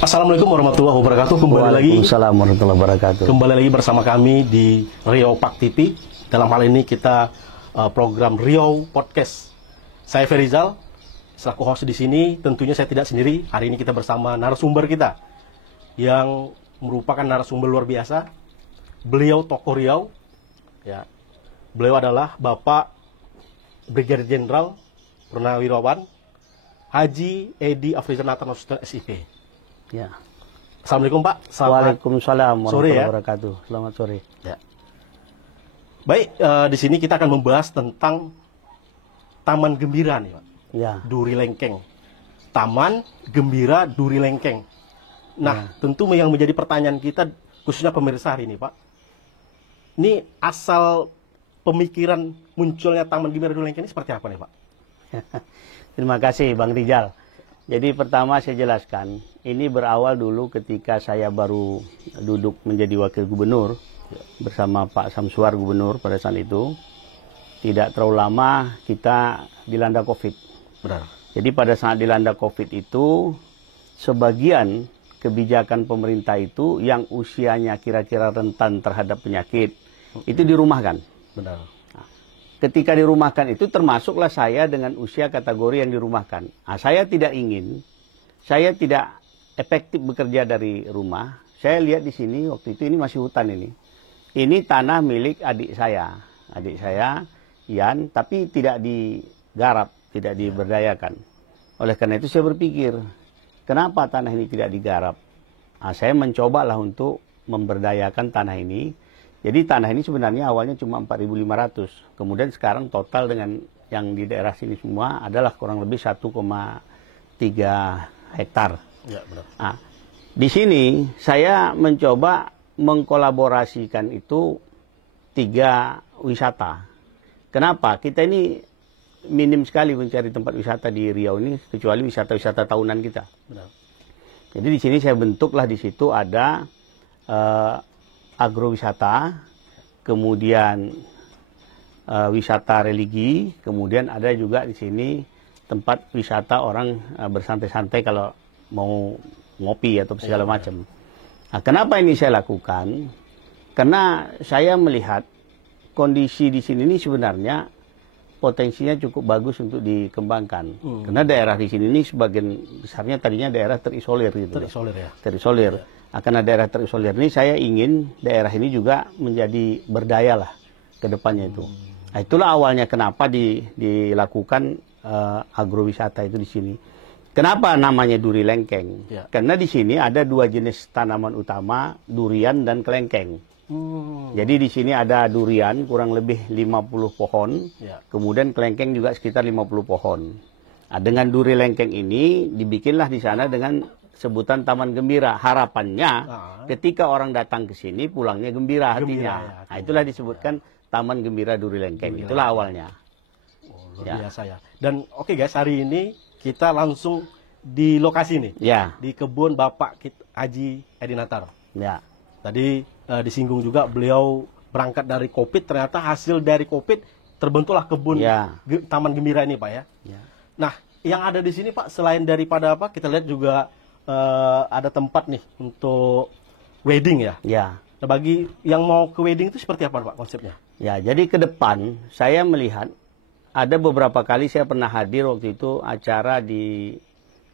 Assalamualaikum warahmatullahi wabarakatuh. Waalaikumsalam warahmatullahi wabarakatuh. Kembali lagi bersama kami di Riau Pak TV. Dalam hal ini kita program Riau Podcast. Saya Ferizal, selaku host di sini. Tentunya saya tidak sendiri. Hari ini kita bersama narasumber kita yang merupakan narasumber luar biasa. Beliau tokoh Riau. Ya, beliau adalah Bapak Brigadir Jenderal Purnawirawan Haji Edi Afrizal Nathan SIP. Ya. Assalamualaikum Pak. Waalaikumsalam warahmatullahi ya. wabarakatuh. Selamat sore. Ya. Baik, di sini kita akan membahas tentang Taman Gembira nih Pak. Ya. Duri Lengkeng. Taman Gembira Duri Lengkeng. Nah, tentu yang menjadi pertanyaan kita khususnya pemirsa hari ini Pak. Ini asal pemikiran munculnya Taman Gembira Duri Lengkeng ini seperti apa nih Pak? Terima kasih Bang Rijal. Jadi pertama saya jelaskan, ini berawal dulu ketika saya baru duduk menjadi wakil gubernur bersama Pak Samsuar gubernur pada saat itu. Tidak terlalu lama kita dilanda COVID. Benar. Jadi pada saat dilanda COVID itu, sebagian kebijakan pemerintah itu yang usianya kira-kira rentan terhadap penyakit, itu dirumahkan. Benar. Ketika dirumahkan itu termasuklah saya dengan usia kategori yang dirumahkan. Nah, saya tidak efektif bekerja dari rumah. Saya lihat di sini waktu itu ini masih hutan ini. Ini tanah milik adik saya Ian, tapi tidak digarap, tidak diberdayakan. Oleh karena itu saya berpikir, kenapa tanah ini tidak digarap? Nah, saya mencobalah untuk memberdayakan tanah ini. Jadi tanah ini sebenarnya awalnya cuma 4.500. Kemudian sekarang total dengan yang di daerah sini semua adalah kurang lebih 1,3 hektar. Ya, benar. Nah, di sini saya mencoba mengkolaborasikan itu 3 wisata. Kenapa? Kita ini minim sekali mencari tempat wisata di Riau ini, kecuali wisata-wisata tahunan kita. Benar. Jadi di sini saya bentuklah di situ ada agrowisata, kemudian wisata religi, kemudian ada juga di sini tempat wisata orang bersantai-santai kalau mau ngopi atau segala macam. Nah, kenapa ini saya lakukan? Karena saya melihat kondisi di sini ini sebenarnya potensinya cukup bagus untuk dikembangkan. Karena daerah di sini ini sebagian besarnya tadinya daerah terisolir gitu. Terisolir ya. Terisolir. Ya. Karena daerah terisolir ini saya ingin daerah ini juga menjadi berdaya lah ke depannya itu. Nah, itulah awalnya kenapa dilakukan agrowisata itu di sini. Kenapa namanya Duri Lengkeng? Ya. Karena di sini ada 2 jenis tanaman utama, durian dan kelengkeng. Jadi di sini ada durian kurang lebih 50 pohon, Ya. kemudian kelengkeng juga sekitar 50 pohon. Nah, dengan Duri Lengkeng ini dibikinlah di sana dengan sebutan Taman Gembira. Harapannya ketika orang datang ke sini pulangnya gembira hatinya. Ya, Nah, itulah disebutkan Taman Gembira Duri Lengkeng. Itulah awalnya. Luar biasa ya. Dan oke guys, hari ini kita langsung di lokasi nih. Ya. Di kebun Bapak Haji Edi Natar. Ya. Tadi disinggung juga beliau berangkat dari COVID, ternyata hasil dari COVID terbentuklah kebun Taman Gembira ini Pak ya. Ya. Nah, yang ada di sini Pak, selain daripada apa, kita lihat juga ada tempat nih untuk wedding ya. Ya. Nah, bagi yang mau ke wedding itu seperti apa Pak konsepnya? Ya, jadi ke depan saya melihat ada beberapa kali saya pernah hadir waktu itu acara di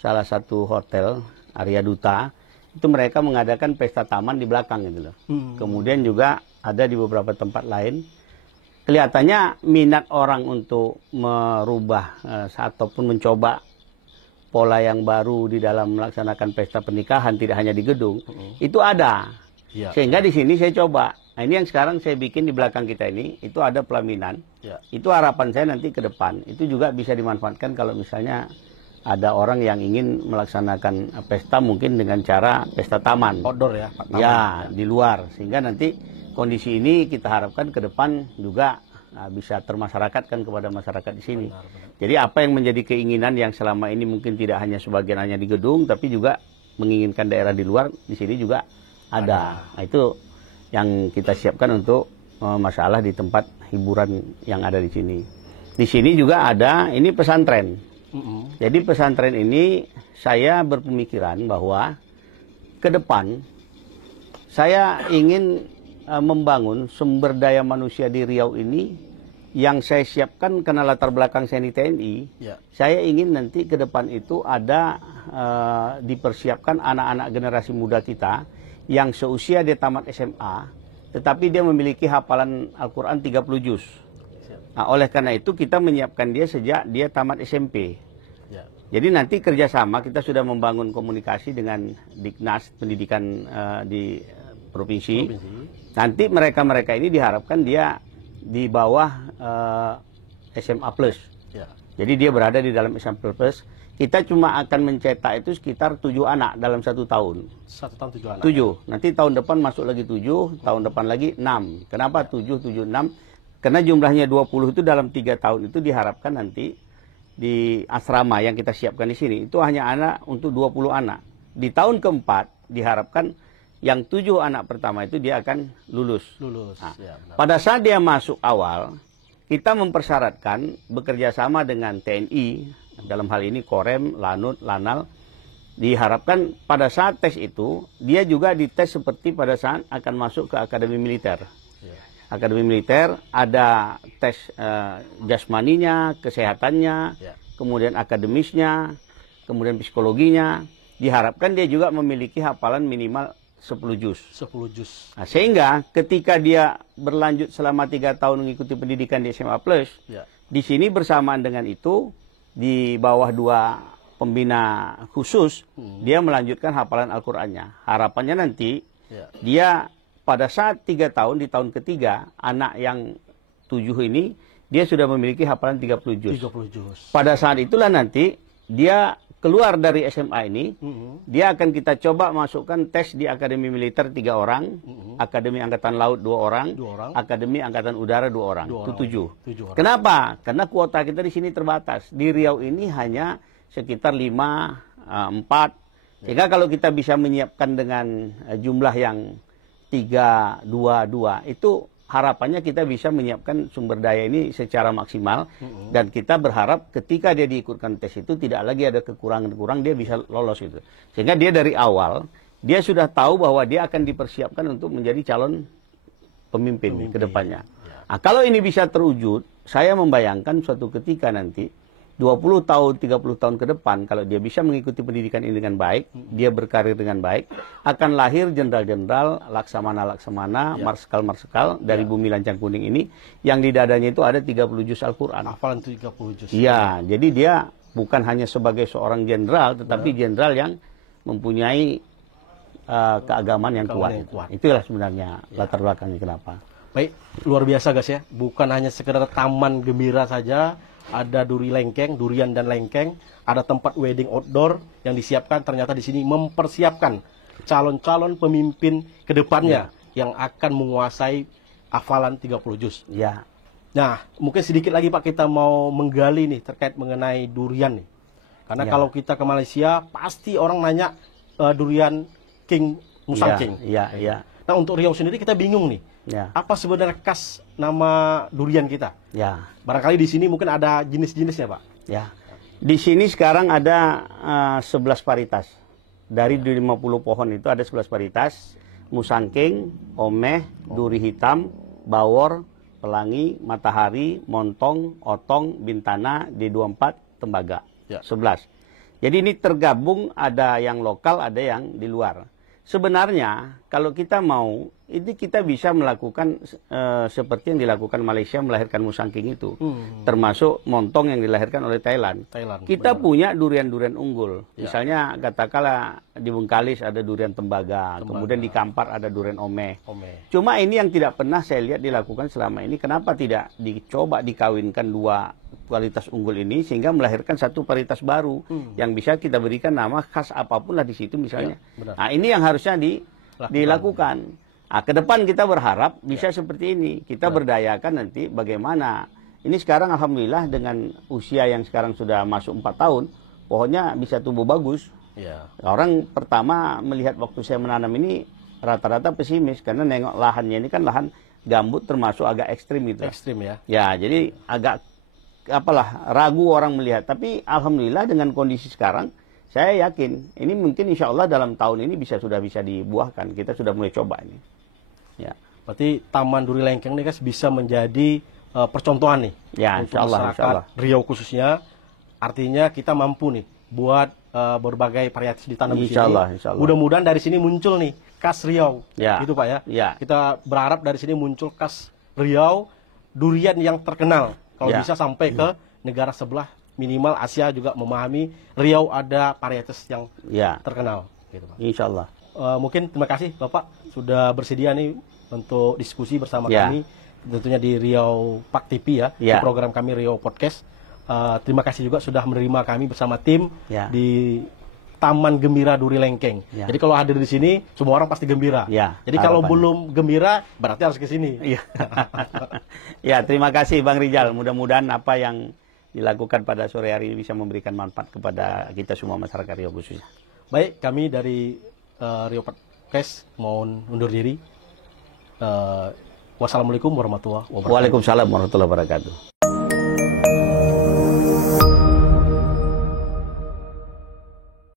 salah satu hotel Arya Duta. Itu mereka mengadakan pesta taman di belakang gitu loh. Kemudian juga ada di beberapa tempat lain. Kelihatannya minat orang untuk merubah ataupun mencoba pola yang baru di dalam melaksanakan pesta pernikahan, tidak hanya di gedung, itu ada. Ya. Sehingga di sini saya coba. Nah, ini yang sekarang saya bikin di belakang kita ini, itu ada pelaminan. Ya. Itu harapan saya nanti ke depan. Itu juga bisa dimanfaatkan kalau misalnya ada orang yang ingin melaksanakan pesta mungkin dengan cara pesta taman. Outdoor ya Pak? Taman. Ya, di luar. Sehingga nanti kondisi ini kita harapkan ke depan juga bisa termasyarakatkan kepada masyarakat di sini. Benar. Jadi apa yang menjadi keinginan yang selama ini mungkin tidak hanya sebagian hanya di gedung, tapi juga menginginkan daerah di luar, di sini juga ada. Nah, itu yang kita siapkan untuk masalah di tempat hiburan yang ada di sini. Di sini juga ada, ini pesantren. Jadi pesantren ini saya berpemikiran bahwa ke depan saya ingin membangun sumber daya manusia di Riau ini yang saya siapkan karena latar belakang saya di TNI. Ya. Saya ingin nanti ke depan itu ada dipersiapkan anak-anak generasi muda kita yang seusia dia tamat SMA, tetapi dia memiliki hafalan Al-Quran 30 juz. Nah, oleh karena itu kita menyiapkan dia sejak dia tamat SMP. Ya. Jadi nanti kerjasama kita sudah membangun komunikasi dengan Diknas Pendidikan di provinsi. Nanti mereka-mereka ini diharapkan dia di bawah SMA Plus. Ya. Jadi dia berada di dalam SMA Plus. Kita cuma akan mencetak itu sekitar 7 anak dalam 1 tahun. 1 tahun 7 anak. 7. Nanti tahun depan masuk lagi 7, tahun depan lagi 6. Kenapa 7, 7, 6? Karena jumlahnya 20 itu dalam 3 tahun itu diharapkan nanti di asrama yang kita siapkan di sini itu hanya anak untuk 20 anak. Di tahun keempat diharapkan yang 7 anak pertama itu dia akan lulus. Lulus. Nah, Ya, benar. pada saat dia masuk awal, kita mempersyaratkan bekerja sama dengan TNI, dalam hal ini Korem, Lanut, Lanal, diharapkan pada saat tes itu, dia juga dites seperti pada saat akan masuk ke Akademi Militer. Ya. Akademi Militer ada tes jasmaninya, kesehatannya, Ya. kemudian akademisnya, kemudian psikologinya. Diharapkan dia juga memiliki hafalan minimal 10 juz. 10 juz. Nah, sehingga ketika dia berlanjut selama 3 tahun mengikuti pendidikan di SMA Plus, Ya. di sini bersamaan dengan itu, di bawah 2 pembina khusus, dia melanjutkan hafalan Al-Qurannya. Harapannya nanti, Ya. dia pada saat 3 tahun, di tahun ketiga, anak yang 7 ini, dia sudah memiliki hafalan 30 juz. 30 juz. Pada saat itulah nanti, dia keluar dari SMA ini, dia akan kita coba masukkan tes di Akademi Militer 3 orang, Akademi Angkatan Laut 2 orang, 2 orang. Akademi Angkatan Udara 2 orang. 2 Itu orang. 7. 7 orang. Kenapa? Karena kuota kita di sini terbatas. Di Riau ini hanya sekitar 5, 4. Sehingga kalau kita bisa menyiapkan dengan jumlah yang 3, 2, 2, itu harapannya kita bisa menyiapkan sumber daya ini secara maksimal. Dan kita berharap ketika dia diikutkan tes itu tidak lagi ada kekurangan-kekurangan, dia bisa lolos itu. Sehingga dia dari awal, dia sudah tahu bahwa dia akan dipersiapkan untuk menjadi calon pemimpin ke depannya. Nah, kalau ini bisa terwujud, saya membayangkan suatu ketika nanti 20 tahun, 30 tahun ke depan, kalau dia bisa mengikuti pendidikan ini dengan baik, dia berkarir dengan baik, akan lahir jenderal-jenderal, laksamana-laksamana, marskal-marskal dari bumi lancang kuning ini, yang di dadanya itu ada 30 juz Al-Quran. Hafalan 30 juz. Iya, jadi dia bukan hanya sebagai seorang jenderal, tetapi jenderal yang mempunyai keagamaan yang kuat. Itulah sebenarnya latar belakangnya kenapa. Baik, luar biasa guys ya. Bukan hanya sekedar taman gembira saja, ada durian dan lengkeng, ada tempat wedding outdoor yang disiapkan. Ternyata di sini mempersiapkan calon-calon pemimpin ke depannya yang akan menguasai hafalan 30 juz. Ya. Nah, mungkin sedikit lagi Pak kita mau menggali nih terkait mengenai durian nih. Karena kalau kita ke Malaysia pasti orang nanya durian King Musang King. Iya, iya. Nah, untuk Riau sendiri kita bingung nih. Ya. Apa sebenarnya khas nama durian kita? Ya. Barangkali di sini mungkin ada jenis-jenisnya, Pak. Ya. Di sini sekarang ada 11 varietas. Dari 50 pohon itu ada 11 varietas. Musangking, omeh, duri hitam, bawor, pelangi, matahari, montong, otong, bintana, D24, tembaga. Ya. 11. Jadi ini tergabung, ada yang lokal, ada yang di luar. Sebenarnya kalau kita mau, ini kita bisa melakukan seperti yang dilakukan Malaysia melahirkan musangking itu, termasuk montong yang dilahirkan oleh Thailand. Kita punya durian-durian unggul, misalnya katakanlah di Bengkalis ada durian tembaga, kemudian di Kampar ada durian omeh. Cuma ini yang tidak pernah saya lihat dilakukan selama ini, kenapa tidak dicoba dikawinkan 2 kualitas unggul ini sehingga melahirkan 1 varietas baru yang bisa kita berikan nama khas apapun lah di situ misalnya. Nah, ini yang harusnya dilakukan. Nah, ke depan kita berharap bisa seperti ini. Kita berdayakan nanti bagaimana. Ini sekarang alhamdulillah dengan usia yang sekarang sudah masuk 4 tahun, pohonnya bisa tumbuh bagus. Orang pertama melihat waktu saya menanam ini rata-rata pesimis karena nengok lahannya ini kan lahan gambut termasuk agak ekstrim gitu. Ekstrim ya. Ya, jadi agak ragu orang melihat. Tapi alhamdulillah dengan kondisi sekarang Saya yakin ini mungkin insya Allah dalam tahun ini sudah bisa dibuahkan. Kita sudah mulai coba ini. Ya. Berarti Taman Duri Lengkeng ini guys bisa menjadi percontohan nih Ya, untuk insya Allah, masyarakat insya Allah. Riau khususnya. Artinya kita mampu nih buat berbagai varietas ditanam di sini. Insya Allah, insya Allah. Mudah-mudahan dari sini muncul nih khas Riau. Ya. Gitu Pak ya. Ya. Kita berharap dari sini muncul khas Riau, durian yang terkenal. Kalau Ya. bisa sampai ke negara sebelah, minimal Asia juga memahami Riau ada varietas yang Ya, terkenal. Gitu Pak. insya Allah. Mungkin terima kasih Bapak sudah bersedia nih untuk diskusi bersama Ya. kami tentunya di Riau Pak TV ya, di Ya. program kami Riau Podcast. Terima kasih juga sudah menerima kami bersama tim Ya. di Taman Gembira Duri Lengkeng. Ya. Jadi kalau hadir di sini semua orang pasti gembira. Ya, Jadi kalau harapannya. belum gembira berarti harus ke sini. Iya. Ya, terima kasih Bang Rizal. Mudah-mudahan apa yang dilakukan pada sore hari ini bisa memberikan manfaat kepada kita semua masyarakat Riau khususnya. Baik, kami dari Riau Podcast mohon undur diri. Wassalamualaikum warahmatullahi wabarakatuh. Waalaikumsalam warahmatullahi wabarakatuh.